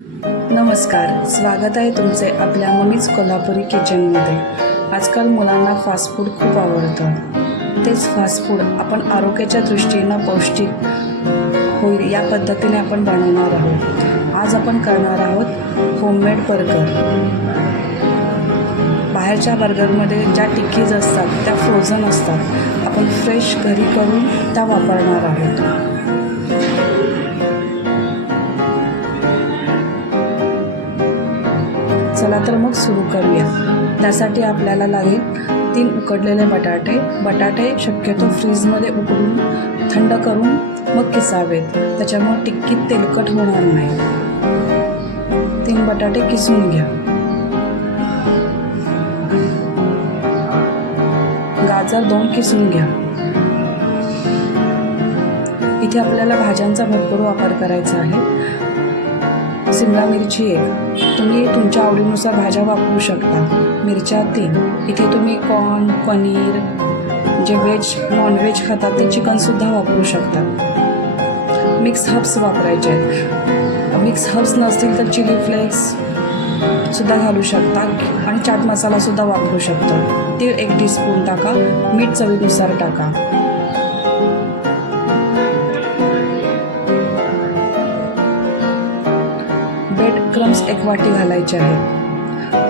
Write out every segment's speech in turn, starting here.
नमस्कार स्वागत आहे तुमचे आपल्या मम्मीच कोल्हापुरी किचनमध्ये आजकाल मुलांना फास्ट फूड खूप आवडतं. तेच फास्ट फूड आपण आरोग्याच्या दृष्टीनं पौष्टिक होईल या पद्धतीने आपण बनवणार आहोत. आज आपण करणार आहोत होममेड बर्गर बाहेरच्या बर्गरमध्ये ज्या टिक्कीज असतात त्या फ्रोझन असतात आपण फ्रेश घरी करून त्या वापरणार आहोत. चला तर मग सुरू करूया. त्यासाठी आपल्याला लागेल तीन उकडलेले बटाटे. बटाटे शक्यतो फ्रीजमध्ये उकडून थंड करून मग किसावेत. त्याच्यामुळे टिक्कीत तेलकट होणार नाही. तीन बटाटे किसून घ्या. गाजर दोन किसून घ्या. इथे आपल्याला भाज्यांचा भरपूर वापर करायचा आहे. सिमला मिरची एक. तुम्ही तुमच्या आवडीनुसार भाज्या वापरू शकता. मिरच्या तीन. इथे तुम्ही कॉर्न पनीर जे व्हेज नॉनव्हेज खातात ते चिकनसुद्धा वापरू शकता. मिक्स हब्स वापरायचे आहेत. मिक्स हब्स नसतील तर चिली फ्लेक्स सुद्धा घालू शकता आणि चाट मसालासुद्धा वापरू शकता. तीळ एक टीस्पून टाका. मीठ चवीनुसार टाका. एक वाटी घालायची आहे.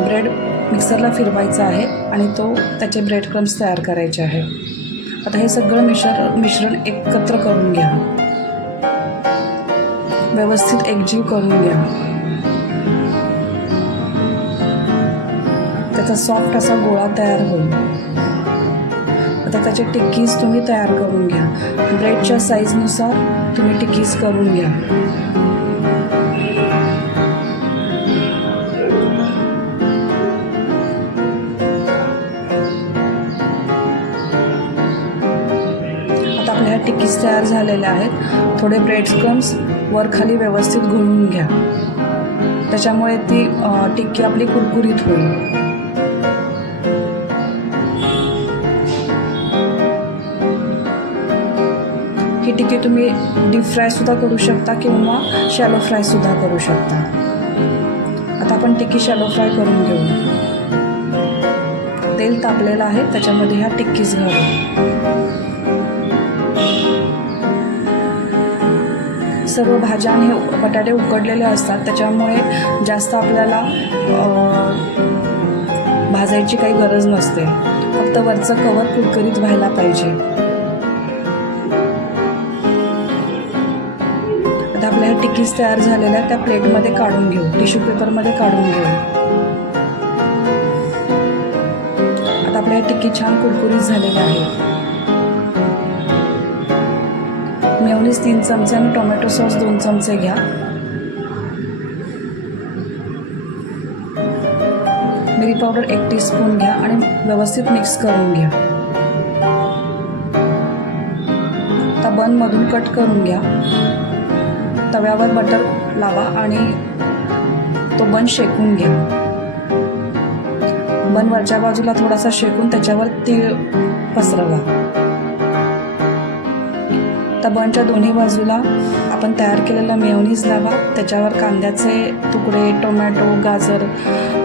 ब्रेड मिक्सरला फिरवायचा आहे आणि तो त्याचे ब्रेड क्रम्स तयार करायचे आहे. आता हे सगळं मिश्र मिश्रण एकत्र करून घ्या. व्यवस्थित एकजीव करून घ्या. त्याचा सॉफ्ट असा गोळा तयार होईल. आता त्याचे टिक्कीज तुम्ही तयार करून घ्या. ब्रेडच्या साईजनुसार तुम्ही टिक्कीज करून घ्या. कुकीज तयार झालेल्या आहेत. थोडे ब्रेड क्रम्स वर खाली व्यवस्थित घुळून घ्या. त्याच्यामुळे ती टिक्की आपली कुरकुरीत होईल. ही टिक्की तुम्ही डीप फ्रायसुद्धा करू शकता किंवा शॅलो फ्रायसुद्धा करू शकता. आता आपण टिक्की शॅलो फ्राय करून घेऊ. तेल तापलेलं आहे त्याच्यामध्ये ह्या टिक्कीज घालू सर्व भाज्या आणि हे बटाटे उकडलेले असतात. त्याच्यामुळे जास्त आपल्याला भाजायची काही गरज नसते. फक्त वरचं कवर कुरकुरीत व्हायला पाहिजे. आता आपल्या ह्या टिकीज तयार झालेल्या त्या प्लेटमध्ये काढून घेऊ. टिश्यू पेपरमध्ये काढून घेऊ. आता आपल्या ह्या टिक्की छान कुरकुरीत झालेल्या आहेत. मेवनीस तीन चमचे आणि टोमॅटो सॉस दोन चमचे घ्या. मिरी पावडर एक टीस्पून घ्या आणि व्यवस्थित मिक्स करून घ्या. आता बनमधून कट करून घ्या. तव्यावर बटर लावा आणि तो बन शेकून घ्या. बन वरच्या बाजूला थोडासा शेकून त्याच्यावर तीळ पसरवा. आता बनच्या दोन्ही बाजूला आपण तयार केलेला मेवनीज लावा. त्याच्यावर कांद्याचे तुकडे टोमॅटो गाजर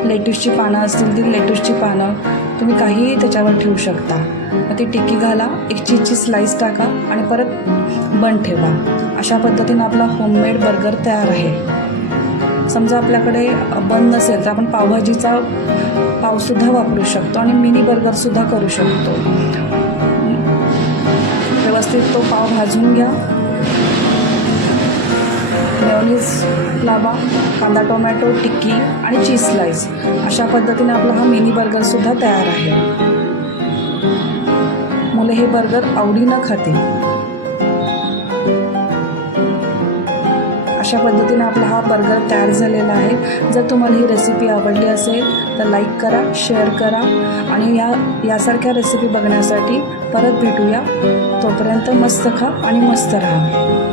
लेट्यूसची पानं असतील ती लेटूसची पानं तुम्ही काहीही त्याच्यावर ठेवू शकता. मग ती टिक्की घाला एक चीजची स्लाईस टाका आणि परत बन ठेवा. अशा पद्धतीनं आपला होममेड बर्गर तयार आहे. समजा आपल्याकडे बन नसेल तर आपण पावभाजीचा पावसुद्धा वापरू शकतो आणि मिनी बर्गरसुद्धा करू शकतो. व्यवस्थित तो पाव भाजून घ्या. मेयोनीज लावा कांदा टोमॅटो टिक्की आणि चीज स्लाइस अशा पद्धतीने आपला हा मिनी बर्गरसुद्धा तयार आहे. मुलं हे बर्गर आवडीनं खातील. अशा पद्धतीने आपला हा बर्गर तयार झालेला आहे. जर तुम्हाला ही रेसिपी आवडली असेल तर लाईक करा शेअर करा आणि या यासारख्या रेसिपी बघण्यासाठी परत भेटूया. तोपर्यंत मस्त खा आणि मस्त राहा.